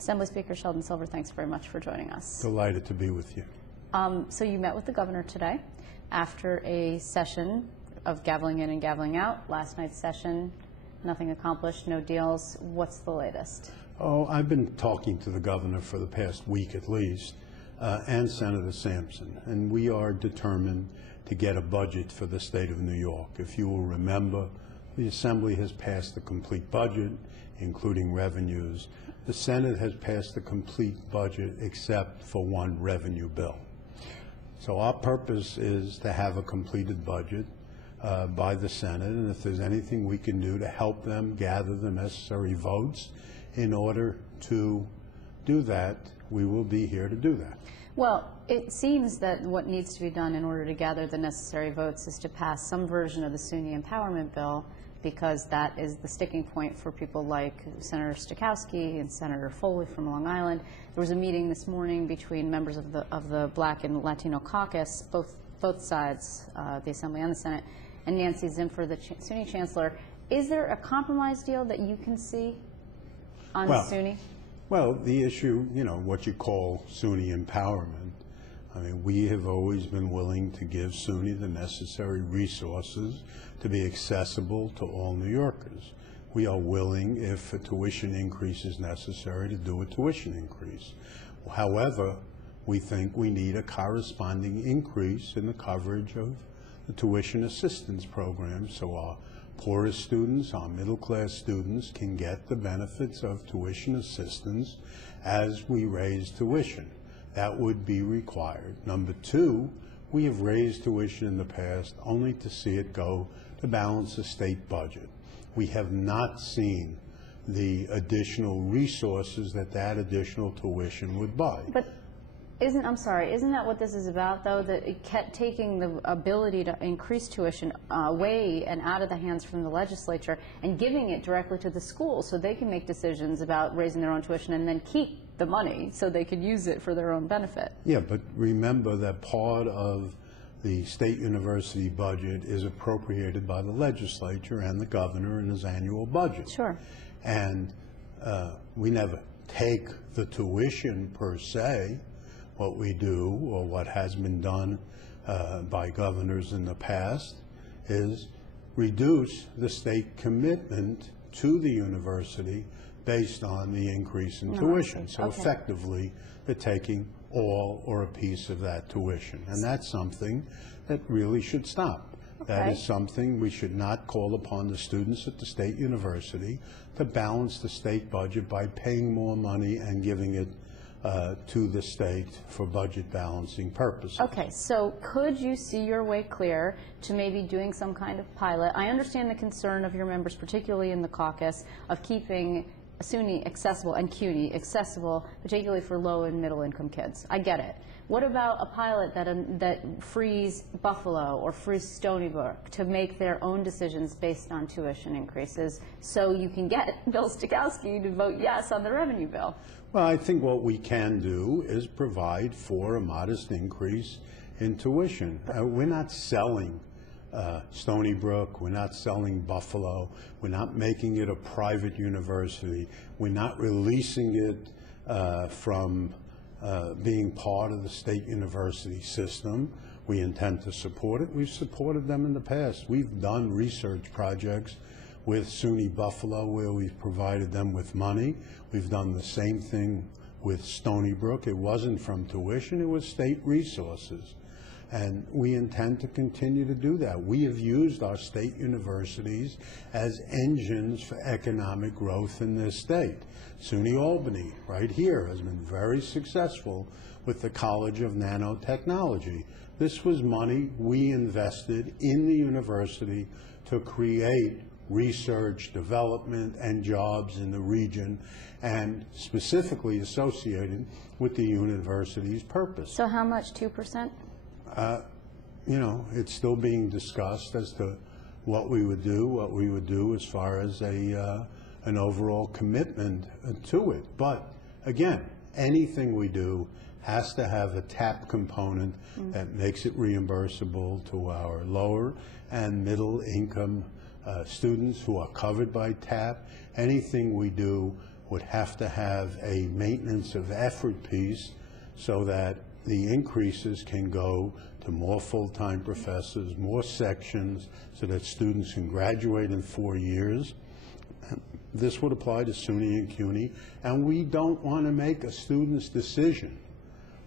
Assembly Speaker Sheldon Silver, thanks very much for joining us. Delighted to be with you. So you met with the governor today after a session of gaveling in and gaveling out. Last night's session, nothing accomplished, no deals. What's the latest? Oh, I've been talking to the governor for the past week at least, and Senator Sampson, and we are determined to get a budget for the state of New York. If you will remember, the Assembly has passed the complete budget, including revenues. The Senate has passed the complete budget except for one revenue bill. So our purpose is to have a completed budget by the Senate, and if there's anything we can do to help them gather the necessary votes in order to do that, we will be here to do that. Well, it seems that what needs to be done in order to gather the necessary votes is to pass some version of the SUNY empowerment bill, because that is the sticking point for people like Senator Stokowski and Senator Foley from Long Island. There was a meeting this morning between members of the Black and Latino caucus, both sides, the Assembly and the Senate, and Nancy Zimpher, the SUNY chancellor. Is there a compromise deal that you can see on SUNY? Well, the issue, you know, what you call SUNY empowerment, I mean, we have always been willing to give SUNY the necessary resources to be accessible to all New Yorkers. We are willing, if a tuition increase is necessary, to do a tuition increase. However, we think we need a corresponding increase in the coverage of the tuition assistance program so our poorest students, our middle-class students, can get the benefits of tuition assistance as we raise tuition. That would be required. Number two, we have raised tuition in the past only to see it go to balance the state budget. We have not seen the additional resources that additional tuition would buy. But isn't that what this is about, though, that it kept taking the ability to increase tuition away and out of the hands from the legislature and giving it directly to the schools so they can make decisions about raising their own tuition and then keep the money so they could use it for their own benefit? Yeah, but remember that part of the state university budget is appropriated by the legislature and the governor in his annual budget. Sure. And we never take the tuition per se. What we do, or what has been done by governors in the past, is reduce the state commitment to the university based on the increase in tuition. So effectively, they're taking all or a piece of that tuition. And that's something that really should stop. That is something we should not call upon the students at the state university to balance the state budget by paying more money and giving it to the state for budget balancing purposes. Okay, so could you see your way clear to maybe doing some kind of pilot? I understand the concern of your members, particularly in the caucus, of keeping SUNY accessible and CUNY accessible, particularly for low and middle income kids. I get it. What about a pilot that frees Buffalo or frees Stony Brook to make their own decisions based on tuition increases so you can get Bill Stokowski to vote yes on the revenue bill? Well, I think what we can do is provide for a modest increase in tuition. We're not selling Stony Brook, we're not selling Buffalo, we're not making it a private university, we're not releasing it from being part of the state university system. We intend to support it. We've supported them in the past. We've done research projects with SUNY Buffalo where we've provided them with money. We've done the same thing with Stony Brook. It wasn't from tuition, it was state resources. And we intend to continue to do that. We have used our state universities as engines for economic growth in this state. SUNY Albany, right here, has been very successful with the College of Nanotechnology. This was money we invested in the university to create research, development, and jobs in the region, and specifically associated with the university's purpose. So how much, 2%? You know, it's still being discussed as to what we would do as far as an overall commitment to it. But again, anything we do has to have a TAP component that makes it reimbursable to our lower and middle income students who are covered by TAP. Anything we do would have to have a maintenance of effort piece so that the increases can go to more full-time professors, more sections, so that students can graduate in 4 years. This would apply to SUNY and CUNY, and we don't want to make a student's decision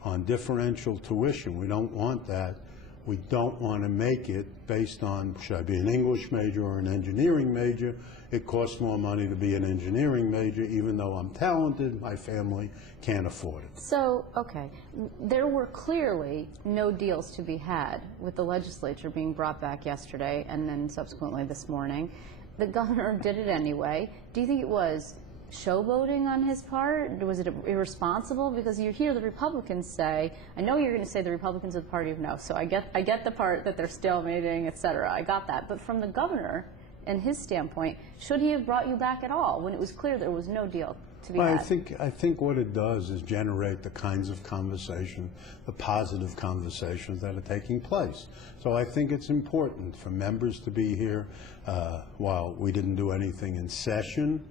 on differential tuition. We don't want that. We don't want to make it based on, should I be an English major or an engineering major? It costs more money to be an engineering major, even though I'm talented, my family can't afford it. So, okay, there were clearly no deals to be had with the legislature being brought back yesterday and then subsequently this morning. The governor did it anyway. Do you think it was showboating on his part? Was it irresponsible? Because you hear the Republicans say, I know you're going to say the Republicans are the party of no, so I get the part that they're stalemating, et cetera. I got that. But from the governor and his standpoint, should he have brought you back at all when it was clear there was no deal to be had? I think what it does is generate the kinds of conversation, the positive conversations that are taking place. So I think it's important for members to be here. While we didn't do anything in session,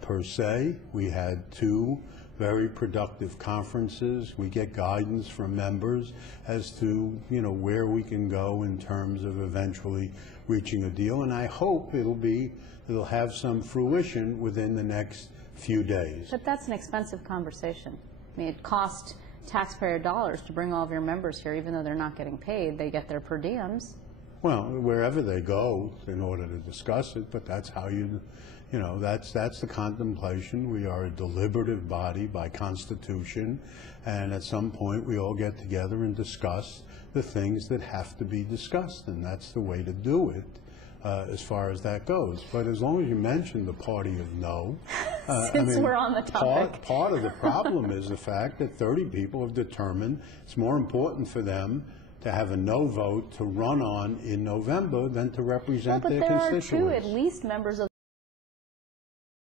per se. We had 2 very productive conferences. We get guidance from members as to, where we can go in terms of eventually reaching a deal, and I hope it'll have some fruition within the next few days. But that's an expensive conversation. I mean, it cost taxpayer dollars to bring all of your members here, even though they're not getting paid. They get their per diems. Well, wherever they go in order to discuss it, but that's how that's the contemplation. We are a deliberative body by Constitution, and at some point we all get together and discuss the things that have to be discussed, and that's the way to do it as far as that goes. But as long as you mention the party of no, Since we're on the topic. Part of the problem is the fact that 30 people have determined it's more important for them to have a no vote to run on in November than to represent their constituents. But there are 2 at least members of